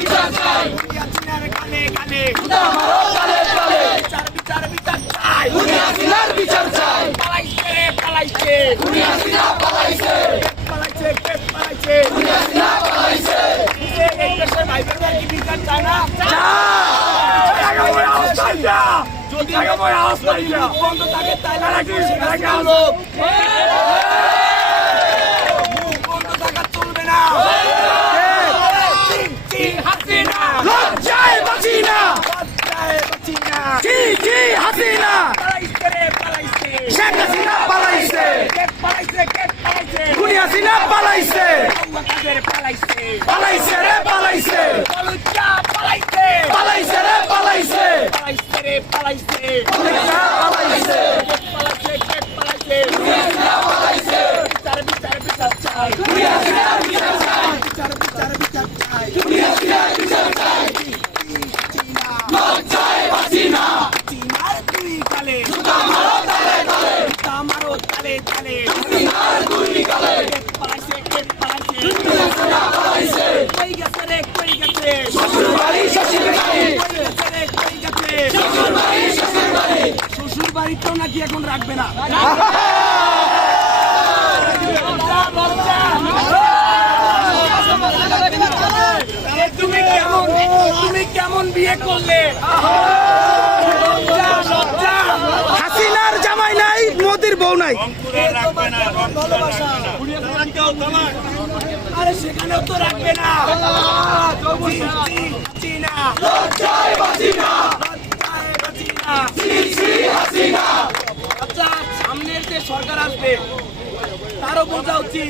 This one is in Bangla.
বিচার চাই হাসিনার গালে গালে জুতা মারো তালে তালে বিচার বিচার বিচার চাই হাসিনার বিচার চাই পালাইছে রে পালাইছে হাসিনা পালাইছে পালাইছে কে পালাইছে হাসিনা পালাইছে এই দেশের ভাই বোনেরা কি বিচার চায় না যদি বন্ধ থাকে তাহলে লোক মুখ বন্ধ থাকা চলবে না হাসিনা লজ্জায় বাঁচি না হাসিনা জি হাসিনা পালাইছে রে পালাইছে শেখ হাসিনা পালাইছে কে পালাইছে কে পালাইছে হাসিনা পালাইছে আল্লাহ কাদের পালাইছে পালাইছে রে পালাইছে বলুচ্চা পালাইছে পালাইছে রে পালাইছে পালাইছে রে পালাইছে পালাইছে পালাইছে কে পালাইছে হাসিনা পালাইছে বিচার বিচার বিচার চাই হাসিনার বিচার চাই বিচার বিচার বিচার চাই হাসিনার বিচার চাই চীনা লজ্জায় বাঁচি না চীনার দুই গালে জুতা মারো তালে তালে তামারো তালে তালে হাসিনার দুই গালে পালাইছে কে পালাইছে হাসিনা পালাইছে কই গেছে রে কই গেছে শ্বশুর বাড়ি শ্বশুর বাড়ি কই গেছে রে কই গেছে শ্বশুর বাড়ি শ্বশুর বাড়ি শ্বশুর বাড়িতেও নাকি এখন রাখবে না তুমি কেমন বিয়ে করলে হাসিনার জামাই নাই মোদির বউ নাই আরে সেখানেও তো রাখবে না চীনা লজ্জায় বাঁচি না চীনা হাসিনা আচ্ছা সামনের যে সরকার আসবে তারও বোঝা উচিত